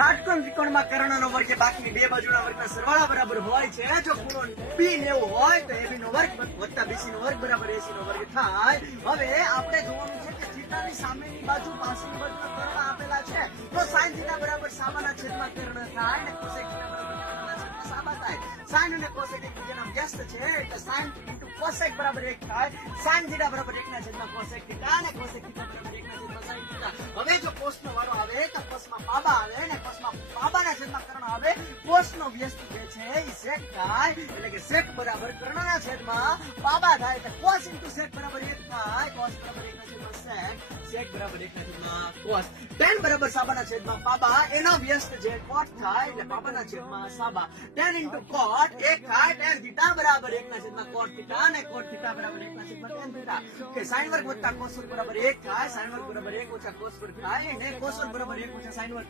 કાટકોણ ત્રિકોણમાં કર્ણનો વર્ગ એ બાકીની બે બાજુના વર્ગના સરવાળા બરાબર હોય છે. જો ખૂણો બી લેવો હોય તો AB નો વર્ગ વત્તા BC નો વર્ગ બરાબર AC નો વર્ગ થાય. હવે આપણે જોવાનું છે કે થીટાની સામેની બાજુ પાછળની બાજુના કર્ણ આપેલા છે તો sin થીટા બરાબર સામાના છેદમાં કર્ણ થાય અને cosec થીટા બરાબર કર્ણના છેદમાં સામા થાય. sin અને cosec એકબીજાના વ્યસ્ત છે એટલે sin into cosec બરાબર 1 થાય. sin થીટા બરાબર 1 ના છેદમાં cosec થીટા અને cosec થીટા બરાબર 1 ના છેદમાં sin થીટા. હવે જો cos નો વારો આવે તો cos માં પાબા આવે અને cos માં પાબાના છેદમાં કર્ણ આવે. cos નો વ્યસ્ત જે છે એ sec થાય એટલે કે sec બરાબર કર્ણના છેદમાં પાબા થાય એટલે cos into sec બરાબર 1 થાય. cos બરાબર 1 ના છેદમાં sec, sec બરાબર 1 ના છેદમાં cos. tan બરાબર સાબાના છેદમાં પાબા એનો વ્યસ્ત જે cot થાય એટલે પાબાના છેદમાં સાબા. tan into cot 1 થાય. tan થીટા બરાબર 1 ના છેદમાં cot થીટા અને cot થીટા બરાબર 1 ના છેદમાં tan થીટા. કે sin વર્ગ વત્તા cos વર્ગ બરાબર 1 થાય. sin વર્ગ બરાબર 1 ઓછા cos વર્ગ થાય અને cos વર્ગ બરાબર 1 ઓછા sin વર્ગ